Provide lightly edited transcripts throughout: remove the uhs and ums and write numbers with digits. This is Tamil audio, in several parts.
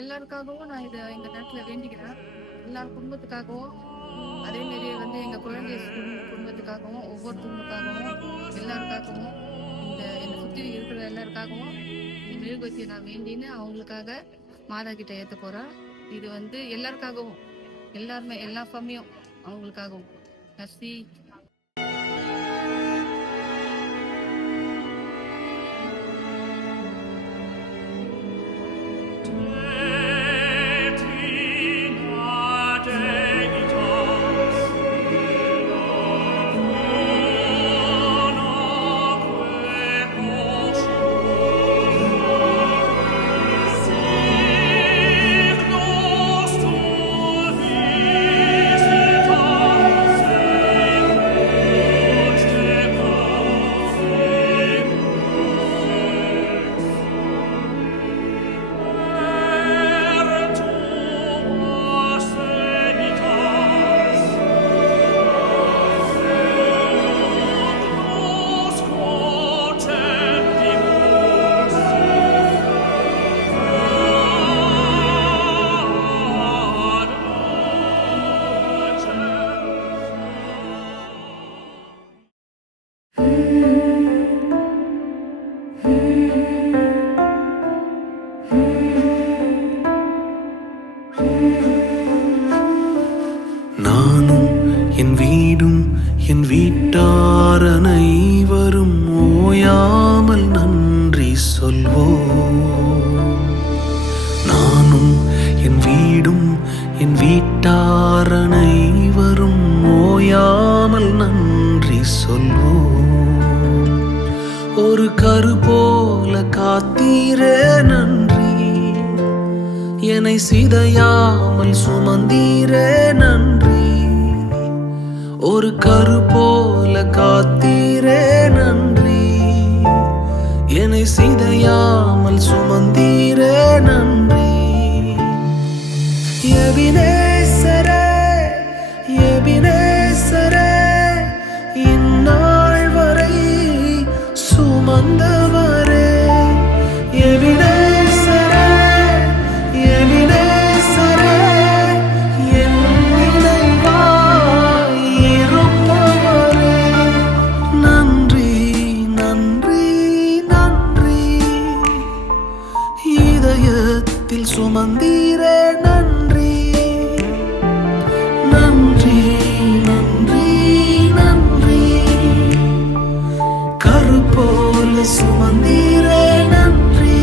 எல்லாருக்காகவும் நான் இதை இந்த நேரத்தில் வேண்டிக்கிறேன். எல்லார் குடும்பத்துக்காகவும், அதே மாரி எங்கள் குழந்தை குடும்பத்துக்காகவும், ஒவ்வொரு குடும்பத்துக்காகவும், எல்லாருக்காகவும், என்னை சுற்றி இருக்கிற எல்லாருக்காகவும் மெழுகுவர்த்தியை நான் வேண்டின்னு அவங்களுக்காக மாதா கிட்ட ஏற்ற போகிறேன். இது எல்லாருக்காகவும், எல்லாருமே எல்லா ஃபேமிலியும் அவங்களுக்காகவும். நசி என் வீடும் என் வீட்டார் அனைவரும் ஓயாமல் நன்றி சொல்வோம். நானும் என் வீடும் என் வீட்டார் அனைவரும் ஓயாமல் நன்றி சொல்வோம். ஒரு கரு போல காத்தீரே நன்றி, என்னை சிதையாமல் சுமந்தீரே நன்றி. ஒரு கரு போல காத்தீரே நன்றி, என்னை சிதையாமல் சுமந்தீரே நன்றி. எபினேசரே எபினேசரே, இந்நாள் வரை சுமந்தவரே. எபினேசரே எபினேசரே, என் நினைவாய் இருப்பவரே. நன்றி நன்றி நன்றி, இதயத்தில் சுமந்தீரே நன்றி. நன்றி நன்றி நன்றி, கரு போல சுமந்தீரே நன்றி.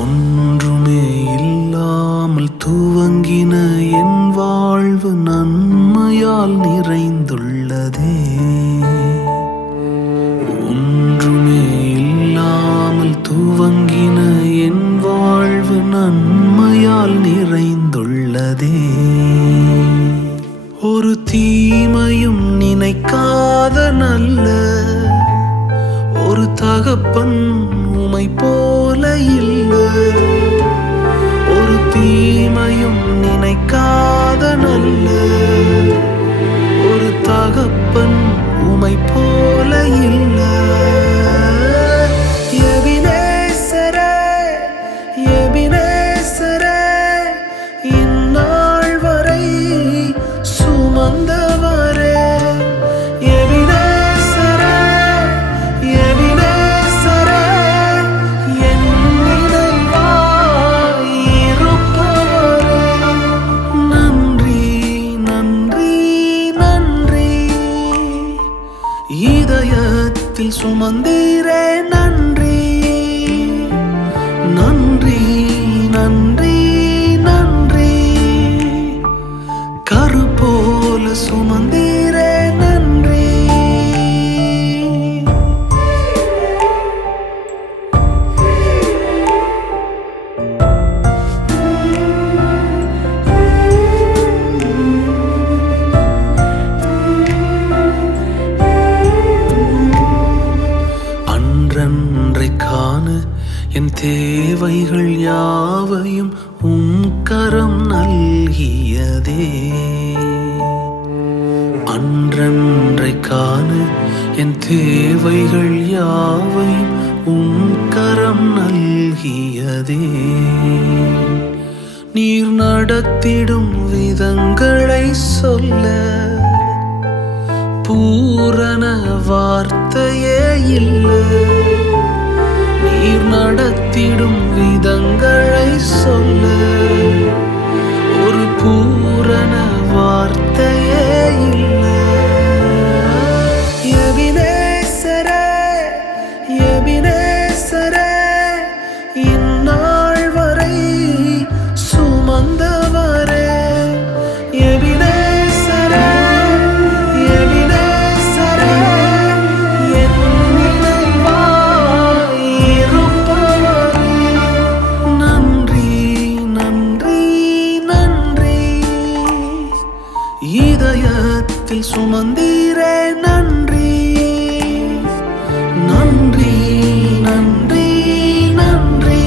ஒன்றுமே இல்லாமல் துவங்கின என் வாழ்வு நன்மையால் நிறைந்துள்ளதே. ஒன்றுமே இல்லாமல் துவங்கின என் வாழ்வு நன்மையால் நிறைந்துள்ளதே. ஒரு தீமையும் நினைக்காத நல்ல ஒரு தகப்பன் உமை போல இல்லை. ஒரு தீமையும் நினைக்காத நல்ல ஒரு தகப்பன் உமை போல இல்லை. எபினேசரே எபினேசரே, இந்நாள் வரை சுமந்தவரே. எபினேசரே எபினேசரே, என் நினைவாய் இருப்பவரே. நன்றி நன்றி நன்றி, இதயத்தில் சுமந்தீரே நன்றி. நன்றி நன்றி நன்றி, கரு போல சுமந்தீரே நன்றி. அன்றன்றைக்கான என் தேவைகள் யாவையும் உம் நல்கியதே. அன்றன்றை காண என் தேவைகள் யாவையும் உம் கரம் நல்கியதே. நீர் நடத்திடும் விதங்களை சொல்ல பூரண வார்த்தையே இல்லை. நீர் நடத்திடும் விதங்களை சொல்ல ஒரு பூரண வார்த்தையே இல்லை. எபினேசரே, எபினேசரே, இந்நாள் வரை சுமந்தவரே. எபினேசரே, எபினேசரே, என் நினைவாய் இருப்பவரே. நன்றி, நன்றி, நன்றி. இதயத்தில் சுமந்தீரே நன்றி. நன்றி, நன்றி, நன்றி.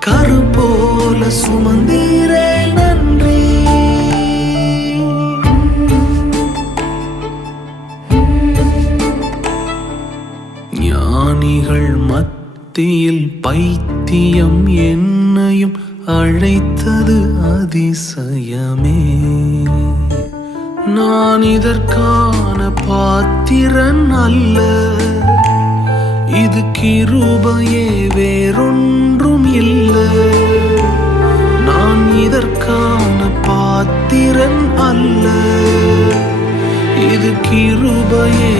கரு போல சுமந்தீரே நன்றி. ஞானிகள் மத்தியில் பைத்தியம் என்னையும் அழைத்தது அதிசயமே. நான் இதற்கான பாத்திரன் அல்ல, இது கிருபையே வேறொன்றும் இல்லை. நான் இதற்கான பாத்திரன் அல்ல, இது கிருபையே